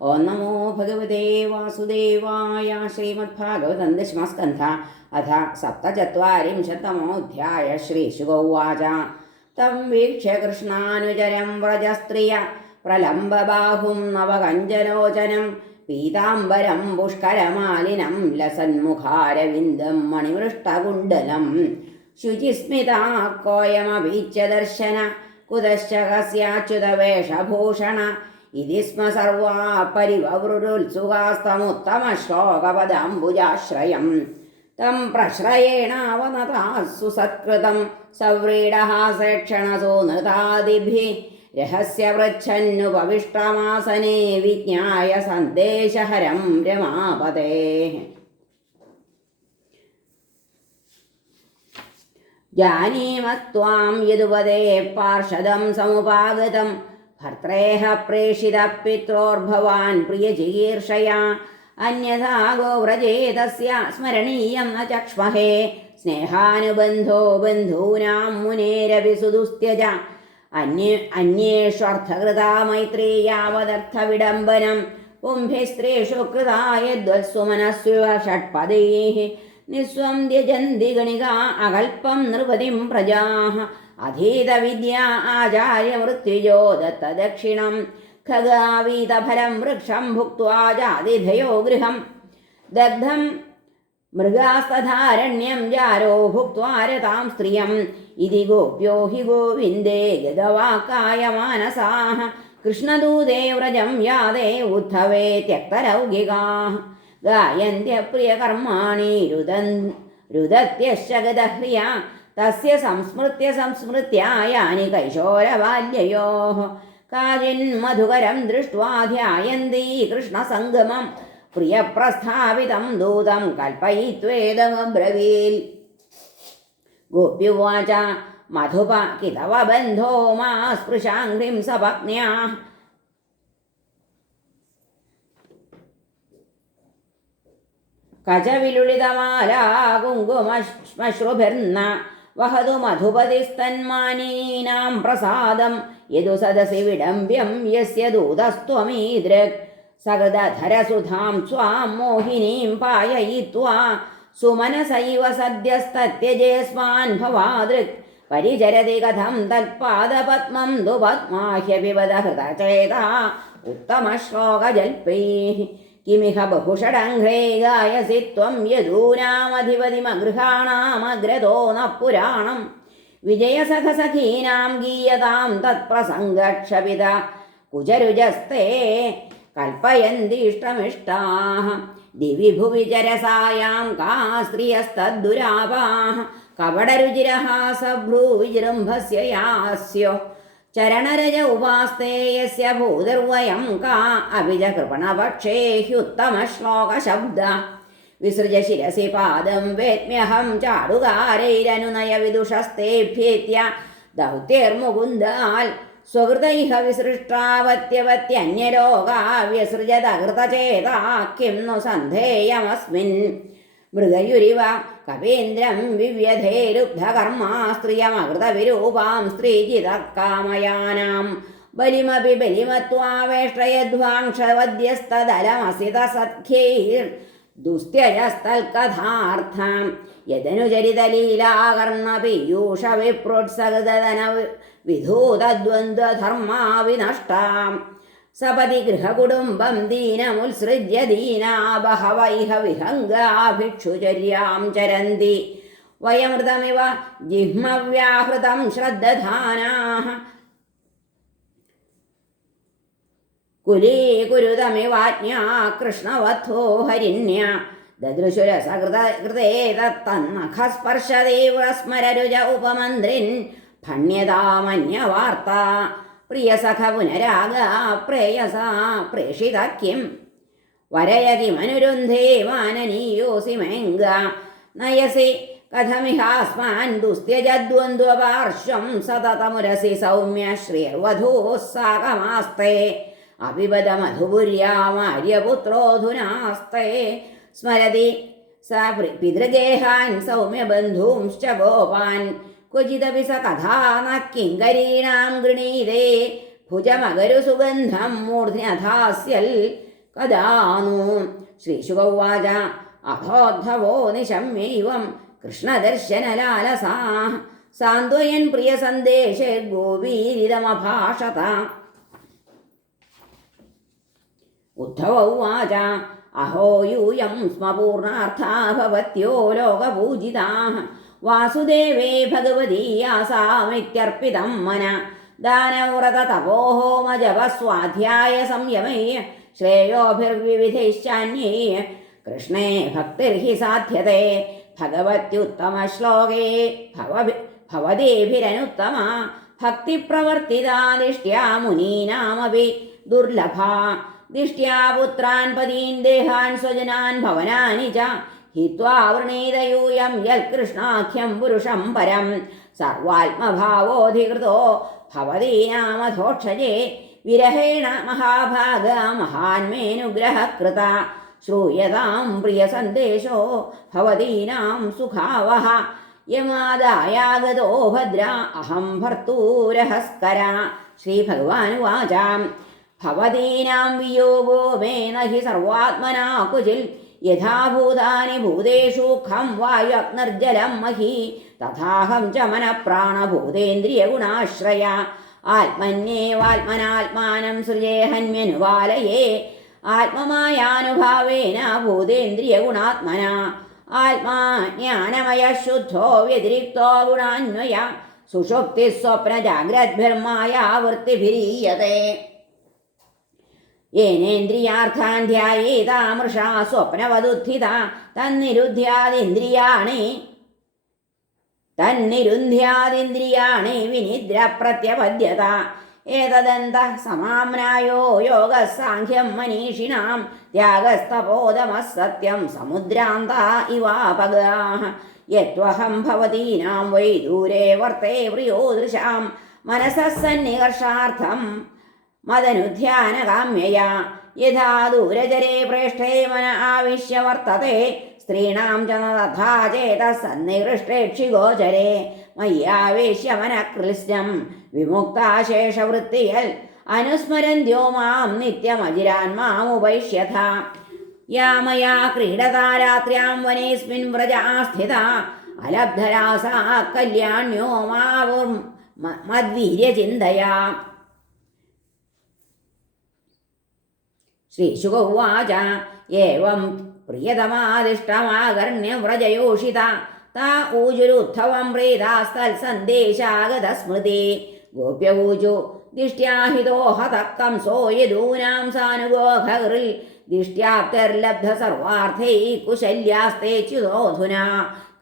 ഓം നമോ ഭഗവതേ വാസുദേവായ ശ്രീമദ്ഭാഗവതം ദശമസ്കന്ധ അഥ സപ്തചത്വാരിംശത്തമോऽധ്യായ ശ്രീശുഗൗവാച. തം വീക്ഷ്യ കൃഷ്ണാനുചരം വ്രജസ്ത്രിയ പ്രലംബബാഹും നവകഞ്ചലോചനം പീതാംബരം പുഷ്കരമാലിനം ലസന്മുഖാരവിന്ദം മണിമൃഷ്ടകുണ്ടലം ശുചിസ്മിതാ കോയമപീച്യ ദർശന കുതശ്ച കസ്യാച്യുതവേഷഭൂഷണ ഇതി സ്മ സർവാ പരിവവൃരുത്സുകാസ്തമുത്തമശ്ലോകപദാംബുജാശ്രയം തം പ്രശ്രയേണാവനതാസു സത്കൃതം സവ്രീഡഹാസേക്ഷണസോ നൃതാദിഭി രഹസ്യവൃച്ഛന്നുപവിഷ്ടമാസനെ വിജ്ഞായ സന്ദേശഹരം രമാപതേ ജാനീമസ്ത്വാം യതുപദേ പാർഷദം സമുപാഗതം ഭർത്രേഹ പ്രേഷിത പിത്രോർഭവാൻ പ്രിയചികീർഷയാ അന്യഥാ ഗോവ്രജേ തസ്യ സ്മരണീയം ന ചക്ഷ്മഹേ. സ്നേഹാനുബന്ധോ ബന്ധൂനാം മുനേരപി സുദുസ്ത്യജ. അന്യ അന്യേഷ്വർത്ഥകൃതാ മൈത്രീ യാവദർത്ഥവിഡംബനം പുംഭിസ്ത്രീഷു കൃതാ യദ്വത്സുമനസ്വിവ ഷട്പദൈः നിസ്വം ത്യജന്തി ഗണികാ അകൽപ്പം നൃപതിം പ്രജാः അധീതവിദ്യാ ആചാര്യമൃത്യുജോ ദത്തദക്ഷിണം ഖഗാവീതഫലം വൃക്ഷം ഭുക്വാ ഗൃഹം. ദഗ്ധം മൃഗാസ്തധാരണ്യം ജാരോ ഭുക്വാരതാം സ്ത്രിയം. ഇതി ഗോപ്യോ ഹി ഗോവിന്ദേ ഗതവാക്കായ മാനസാ കൃഷ്ണദൂതേ വ്രജം യാതേ ഉദ്ധവേ ത്യക്തലൗകികാः ഗായന്ത്യപ്രിയകർമാണി രുദൻ രുദത്യശ്ച ഗതഹ്രിയ തസ്യ സംസ്മൃത്യ സംസ്മൃത്യായാനി കൈശോരബാല്യയോ കാചിന്മധുകരം ദൃഷ്ട്വാ ധ്യായന്തി കൃഷ്ണസംഗമം. പ്രിയപ്രസ്ഥാപിതം ദൂതം കൽപ്പയിത്വേദമബ്രവീൽ. ഗോപ്യുവാച മധുപ കിതവ ബന്ധോ മാ സ്പൃശാഘ്രിം സപത്ന്യാ. കചവിലുളിതമാലാ കുങ്കുമശ്മശ്രുഭിർന്ന വഹതു മധുപതിസ്തന്മാനീനാം പ്രസാദം. യദു സദസി വിഡംബ്യം യസ്യ ദൂതസ്ത്വമീദൃക് സകൃതധരസുധാം സ്വാം മോഹിനീം പായയിത്വാ. സുമനസൈവ സദ്യസ്തത്യജേസ്മാൻ ഭവാദൃക്. പരിചരതി കഥം തത്പാദപത്മം ദുപത്മാഹ്യപിബത ഹൃതചേതാ ഉത്തമശ്ലോകജൽപൈः കിമിഹ ബഹുഷഡംഘ്രേ ഗായസി ത്വം യദൂനാമധിപതിമഗൃഹാണാമഗ്രതോ ന പുരാണം. വിജയസഖസഖീനാം ഗീയതാം തത്പ്രസംഗക്ഷപിത കുജരുജസ്തേ കൽപ്പയന്തിഷ്ടമിഷ്ടാः ദിവി ഭുവി ചരസായാം കാ സ്ത്രിയസ്തദ്ദുരാപാः കപടരുചിരഹാസഭ്രൂവിജൃംഭസ്യ യാസ്യോ ചരണരജ ഉപാസ്തേയസ്യ ഭൂതിർവയം കാ അഭിജ കൃപണപക്ഷേ ഹ്യുത്തമശ്ലോകശബ്ദ വിസൃജ ശിരസി പാദം വേദ്മ്യഹം ചാടുകാരൈരനുനയ വിദുഷസ്തേഭ്യേത്യ ദൗത്യർമുകുന്ദാൽ സ്വകൃതൈഹ വിസൃഷ്ടാവത്യവത്യന്യരോഗാ വ്യസൃജതകൃതചേതാ കിം नु സന്ധേയമസ്മിൻ മൃഗയുരിവ കവീന്ദ്രം വിവ്യധേരുബ്ധകർമാ സ്ത്രിയമകൃതവിരൂപാം സ്ത്രീജിതക്കാമയാനാം ബലിമപി ബലിമത്വാവേഷ്ടയധ്വാംക്ഷവദ്യസ്തലമസിത സഖ്യൈർ ദുസ്ത്യജസ്തൽക്കഥാർത്ഥം. യദനുചരിതലീലാകർണപീയൂഷ വിപ്രോത്സകൃതന വിധൂതദ്വന്ദ്വധർമാ സപതി ഗൃഹകുടുംബം ദീനമുത്സൃജ്യ ദീനാ ബഹവൈഹ വിഹംഗാ വിഹംഗാഭിക്ഷുചര്യാം ചരന്തി. വയമൃതമിവ ജിഹ്മവ്യാഹൃതം ശ്രദ്ധധാനാ കുലീകുരുതമിവാജ്ഞാ കൃഷ്ണവധോ ഹരിണ്യ. ദദൃശുരസകൃത കൃതേ തത്തന്നഖസ്പർശതീവ്രസ്മരരുജ ഉപമന്ത്രിൻ. ഭണ്യതാമന്യവാർത്ത. പ്രിയസഖ പുനരാഗ പ്രേയസാ പ്രേഷിതാക്യം വരയതി മനുരുന്ധേ മാനനീയോസി മേങ്ക. നയസി കഥമിഹാസ്മാൻ ദുസ്ത്യജദ്വന്ദ്വപാർശ്വം സതതമുരസി സൗമ്യ ശ്രീർവധൂസാകമാസ്തേ അപിബദ മധുപുര്യാമാര്യപുത്രോധുനാസ്തേ സ്മരതി സ പിതൃഗേഹാൻ സൗമ്യബന്ധൂംശ്ച ഗോപാൻ ക്വചിദപി സ കഥാ ന കിങ്കരീണാം ഗൃണീതേ ഭുജമകരു സുഗന്ധം മൂർധ്ന്യധാസ്യൽ കഥാനു ശ്രീശുകൗവാച അധോദ്ധവോ നിശമ്യൈവം കൃഷ്ണദർശനലാലസാ സാന്ത്വയൻ പ്രിയ സന്ദേശേ ഗോപീരിതമഭാഷത ഉദ്ധവ ഉവാച അഹോ യൂയം സ്മ പൂർണാർത്ഥാ ഭവത്യോ ലോകപൂജിതാ വാസുദേവേ ഭഗവതീയാസാമിത്യർപ്പിതം മന. ദാനവ്രത തപോഹോമജപസ്വാധ്യായ സംയമൈ ശ്രേയോഭിർവിവിധൈശ്ചാന്യേ കൃഷ്ണേ ഭക്തിർഹി സാധ്യത്തെ ഭഗവത്യുത്തമശ്ലോകേ ഭവ ഭവദേഭിരനുത്തമ ഭക്തിപ്രവർത്തിതാദിഷ്ട്യാ മുനീനാമപി ദുർലഭ. ദിഷ്ട്യാ പുത്രാൻ പതീൻ ദേഹാൻ സ്വജനാൻ ഭവനാനി ച. ഹിത്വാ വൃണീതയൂയം യൽകൃഷ്ണാഖ്യം പുരുഷം പരം. സർവാത്മഭാവോധികൃതോ ഭവതീനാമധോക്ഷജേ വിരഹേണ മഹാഭാഗ മഹാന്മേനുഗ്രഹ കൃത ശ്രൂയതാം പ്രിയ സന്ദേശോ ഭവതീനാം സുഖാവഹ. യമാദായാഗതോ ഭദ്ര അഹം ഭർത്തൂരഹസ്കര ശ്രീഭഗവാനുവാചാം. ഭവതീനാം വിയോഗോ മേ നഹി സർവാത്മനാ കുചിൽ യഥാഭൂതാനി ഭൂതേഷു ഖം വായുഗ്നിർജലം മഹി. തഥാഹം ച മനഃപ്രാണഭൂതേന്ദ്രിയഗുണാശ്രയ. ആത്മന്യേവാത്മനാത്മാനം സൃജേഹന്യനുവാലയേ ആത്മമായാനുഭാവേന ഭൂതേന്ദ്രിയഗുണാത്മന. ആത്മാ ജ്ഞാനമയ ശുദ്ധോ വ്യതിരിക്തോ ഗുണാന്വയ. സുഷുപ്തി സ്വപ്ന ജാഗ്രദ്ഭിർമായ വൃത്തിഭിരീയത്തെ ഏനേന്ദ്രിയാർത്ഥാൻ ധ്യായേതാമൃഷാ സ്വപ്നവതുത്ഥിത തന്നിരുദ്ധ്യാദിന്ദ്രിയാണി തന്നിരുന്ധ്യാദിന്ദ്രിയാണി വിനിദ്ര പ്രത്യപദ്യത ഏതദന്ത സമാമ്നായോ യോഗസാഖ്യം മനീഷിണാം ത്യാഗസ്തബോധമ സത്യം സമുദ്രാന്ത ഇവാപഗാഃ ഭവതീനാം വൈ വർത്തേ പ്രിയോദൃശാം ദൃശാം സന്നികർഷാർത്ഥം മദനുധ്യാനകാമ്യയാ യഥാ ദൂരചരേ പ്രേഷ്ഠേ മന ആവിശ്യ വർത്തത്തെ സ്ത്രീണാം ച തഥാ ചേത സന്നികൃഷ്ടേക്ഷി ഗോചരേ മയ്യാവേശ്യ മനഃകൃത്സ്നം വിമുക്താശേഷവൃത്തിയൽ അനുസ്മരന്ത്യോ മാം നിത്യമജിരാൻ മാമുപൈഷ്യഥ യാ മയാ ക്രീഡതാ രാത്ര്യാം വനേസ്മിൻ വ്രജാ സ്ഥിത അലബ്ധരാസാ കല്യാണ്യോ മാവും മദ്വീര്യചിന്തയാ. ശ്രീശുക ഉവാച ഏവം പ്രിയതമാദിഷ്ടമാകർണ്യ വ്രജയോഷിത. താ ഊജുരുത്ഥവം പ്രീതാസ്തൽസന്ദേശാഗത സ്മൃതി. ഗോപ്യ ഊജു ദിഷ്ട്യാഹിതോഹതക്തം സോയദൂനാം സാനുഗോഹൃൽ ദിഷ്ട്യാപ്തിർലബ്ധ സർവാർത്ഥൈ കുശല്യാസ്തേച്യുതോധുന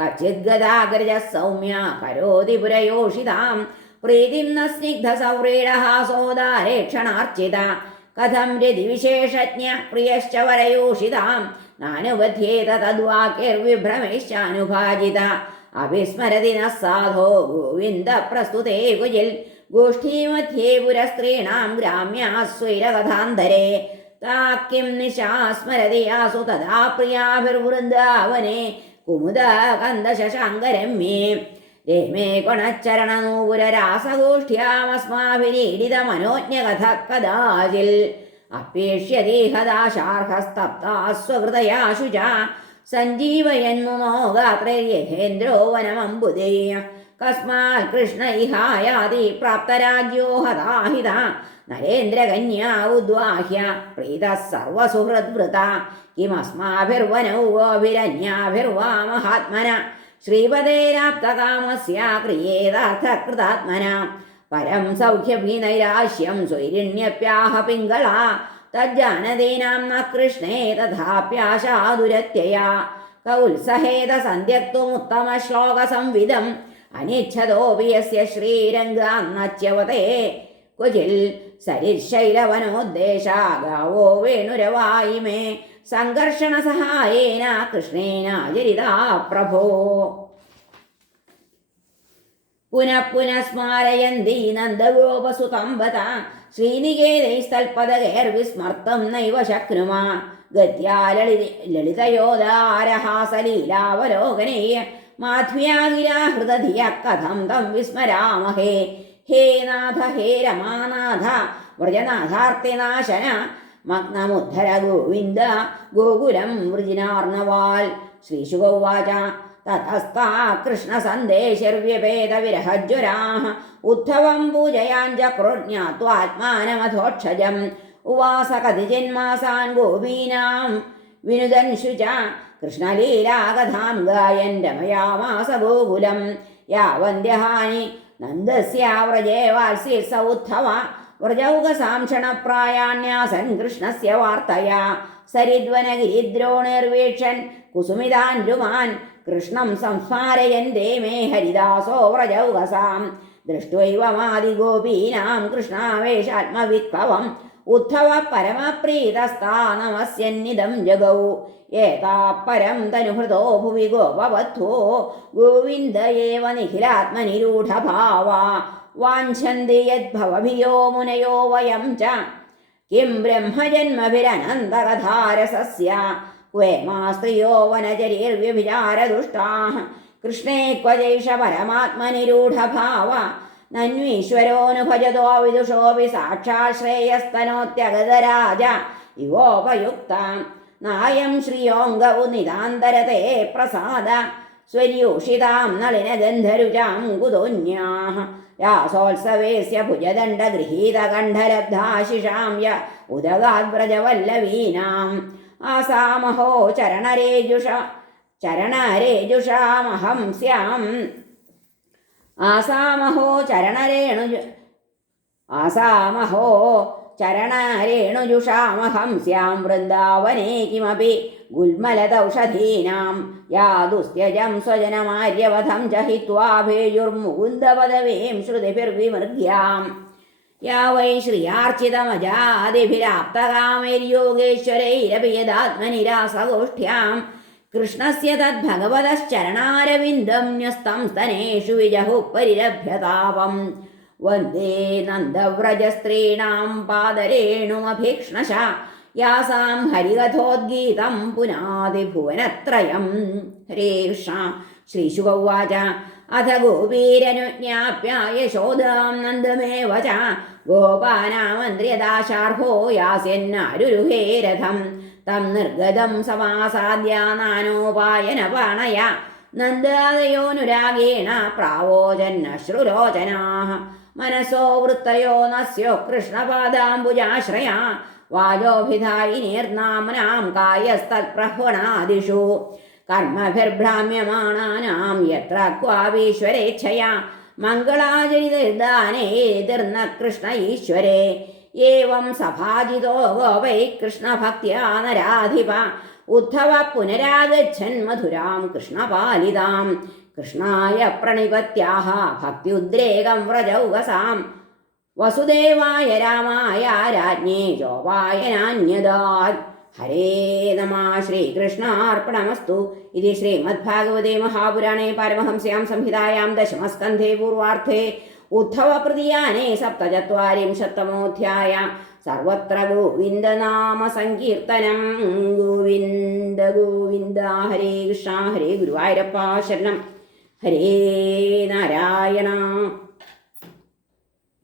കച്ചിദ്ഗതാഗ്രജ സൗമ്യ കരോതി പുരയോഷിതാം. പ്രീതിം ന സ്നിഗ്ധ സൗവ്രീഡഹാസോദാരേക്ഷണാർച്ചിത കഥം രതിവിശേഷജ്ഞ പ്രിയശ്ച വരയൂഷിതാം. നാനുബധ്യേത തദ്വാക്യർവിഭ്രമേശ്ചാനുഭാജിത അവിസ്മരതി ന സാധോ ഗോവിന്ദ പ്രസ്തുതേ കുജിൽ. ഗോഷ്ഠീമധ്യേ പുരസ്ത്രീണാം ഗ്രാമ്യാസ്വൈരകഥാന്തരേ. താക്കിം നിശാസ്മരതി യാസു തഥാ പ്രിയാഭിർവൃന്ദാവനെ. കുമുദ കന്ദശശാങ്കരമ്യേ. രമേ കൊണച്ചരണനൂപുരരാസഗോഷ്ഠ്യാമസ്മാഭിരീഡിത മനോജ്ഞകഥ കഥാചിൽ അപ്പേക്ഷ്യദേഹദാശാർഹസ്തപ്താസ്വഹൃദയാശു ച സഞ്ജീവയന്മുമോഗാത്രേന്ദ്രോ വനമംബുദേയ കസ്മാൽ കൃഷ്ണ ഇഹായാതി പ്രാപ്തരാജ്യോ ഹതാഹിത നരേന്ദ്രകന്യാ ഉദ്വാഹ്യ. പ്രീത സർവസുഹൃദ്വൃത കിമസ്മാഭിർവനൗ ഗോഭിരന്യാഭിർവാ മഹാത്മന ശ്രീപദേരാപ്തകാമസ്യ ക്രിയേതാർത്ഥകൃതാത്മന. പരം സൗഖ്യഭീനൈരാശ്യം സ്വൈരിണ്യപ്യാഹ പിംഗള. തജ്ജാനദീനാം ന കൃഷ്ണേ തഥാപ്യാശാതുരത്യയാ. കൗത്സഹേത സന്ധ്യത്വമുത്തമ ശ്ലോക സംവിധം അനിച്ഛതോപി യസ്യ ശ്രീരംഗാന്നച്യവതേ. ക്വചിൽ സരിശൈലവനോദ്ദേശാ ഗാവോ വേണുരവായി മേ സംഘർഷണ സഹായേന കൃഷ്ണേന ചരിതാ പ്രഭോ. പുനഃ പുനഃ സ്മാരയന്തി നന്ദഗോപസുതം വത ശ്രീനികേതൈസ്തൽപദകൈർവിസ്മർത്തം നൈവ ശക്നുമ. ഗത്യാ ലളിത ലളിതയോദാരഹാസലീലാവലോകനേ മാധ്വ്യാഗിരാഹൃതധിയ കഥം തം വിസ്മരാമഹേ. ഹേ നാഥ ഹേ രമാനാഥ വ്രജനാഥാർത്തിനാശന മഗ്നമുദ്ധര ഗോവിന്ദ ഗോകുലം വൃജിനാർണവാൽ. ശ്രീശുഗോവാച തതസ്താ കൃഷ്ണസന്ദേശിർവ്യപേതവിരഹജ്വരാः ഉദ്ധവം പൂജയാഞ്ചക്രുജ്ഞാത്വാത്മാനമധോക്ഷജം ഉവാസ കതിജന്മാസാൻ ഗോപീനാം വിനുദൻ ശുച കൃഷ്ണലീലാകഥാം ഗായൻ രമയാമാസ ഗോകുലം. യാവന്ത്യഹാനി നന്ദസ്യാവ്രജേ വാത്സ്യ സൗദ്ധവ വ്രജൗകസാംക്ഷണപ്രായാണ്യാസൻ കൃഷ്ണസ്യ വാർത്തയാ സരിദ്വനഗിരിദ്രോണിർവീക്ഷൻ കുസുമിതാഞ്ജുമാൻ കൃഷ്ണം സംസ്മാരയൻ മേ ഹരിദാസോ വ്രജൗകസാം ദൃഷ്ടൈവമാദിഗോപീനാം മാദിഗോപീനാം കൃഷ്ണാവേശാത്മവിക്ലവം ഉദ്ധവ പരമപ്രീതസ്ഥാനമസ്യന്നിദം ജഗൗ. ഏതാ പരം തനുഹൃതോ ഭുവി ഗോപവധോ ഗോവിന്ദ ഏവ നിഖിലാത്മനിരൂഢഭാവ. വാഞ്ചന്തി യദ്ഭവഭിയോ മുനയോ വയം ച. കിം ബ്രഹ്മജന്മഭിരനന്തകധാരസസ്യ വേമാ സ്ത്രീയോ വനചരീർവ്യഭിചാരദുഷ്ടാः കൃഷ്ണേ ക്വജൈഷ പരമാത്മനിരൂഢഭാവ. നന്വീശ്വരോനുഭജതോ വിദുഷോപി സാക്ഷാൽ ശ്രേയസ്തനോത്യഗതരാജ. ഇവോപയുക്താം നായം ശ്രിയോങ്കവു നിതാന്തരതേ പ്രസാദ. സ്വര്യൂഷിതാം നളിനഗന്ധരുജാം കുതോന്യാഹ. രാസോത്സവേസ്യ ഭുജദണ്ഡ ഗൃഹീതകണ്ഠലബ്ധാശിഷാം യ ഉദഗാദ്വ്രജവല്ലവീനാം ആസാമഹോ ചരണരേജുഷ ചരണരേജുഷാമഹം സ്യാം ആസാമഹോ ചരണരേണു ആസാമഹോ ചരണരേണുജുഷാമഹം സ്യാം വൃന്ദാവനേ കിമപി ഗുൽമലതൗഷധീനാം യാതുസ്ത്യജം സ്വജനമാര്യവധം ച ഹിത്വാ ഭേയുർമുകുന്ദപദവീം ശ്രുതിഭിർവിമൃഗ്യാം. യാ വൈ ശ്രിയാർച്ചിതമജാദിഭിരാപ്തകാമൈര്യോഗേശ്വരൈരപി യദാത്മനിരാസഗോഷ്ഠ്യാം കൃഷ്ണസ്യ തദ്ഭഗവതശ്ചരണാരവിന്ദം ന്യസ്തം സ്തനേഷു വിജഹു പരിരഭ്യതാപം വന്ദേ നന്ദവ്രജസ്ത്രീണാം പാദരേണുമഭീക്ഷ്ണശ യാസാം ഹരികഥോദ്ഗീതം പുനാതി ഭുവനത്രയം ഹരേ കൃഷ്ണ. ശ്രീശുഗൗവാച അഥ ഗോപീരനുജ്ഞാപ്യ യശോദാം നന്ദമേവ ച ഗോപാനാമന്ത്ര്യദാശാർഹോ യാസ്യന്നാരുരുഹേ രഥം. തം നിർഗതം സമാസാദ്യ നാനോപായനപാണയ. നന്ദാദയോനുരാഗേണ പ്രാവോചന്നശ്രുരോചനാ മനസോ വൃത്തയോ നസ്യോ കൃഷ്ണപാദാംബുജാശ്രയാ. വാചോഭിധായിനീർനാമ്നാം കായസ്തത്പ്രഹ്വണാദിഷു. കർമ്മഭിർഭ്രാമ്യമാണാനാം യത്ര ക്വാവീശ്വരേച്ഛയാ മംഗളാചരിതദാനേതിർന്ന കൃഷ്ണ ഈശ്വരേ ഏവം സഭാജിതോ ഗോപൈ കൃഷ്ണഭക്ത്യാ നരാധിപ. ഉദ്ധവ പുനരാഗച്ഛൻ മധുരാം കൃഷ്ണപാലിതാം. കൃഷ്ണായ പ്രണിപത്യാഹ ഭക്തിയുദ്രേകം വ്രജൗകസാം വസുദേവായ രാമായ രാജ്ഞേ ചോപായനാന്യദാത് ഹരേ നമ ശ്രീകൃഷ്ണാർപ്പണമസ്തു. ഇത് ശ്രീമദ്ഭാഗവതേ മഹാപുരാണേ പരമഹംസ്യാം സംഹിതായാം ദശമസ്കന്ധേ പൂർവാർത്ഥേ. ഉദ്ധവപ്രതിയാനേ സപ്തചത്വാരിംശത്തമോധ്യായ. സർവത്ര ഗോവിന്ദനാമ സങ്കീർത്തനം. ഗോവിന്ദ ഗോവിന്ദ. ഹരേ കൃഷ്ണ. ഹരേ ഗുരുവായൂരപ്പ. ശരണം. ഹരേ നാരായണ.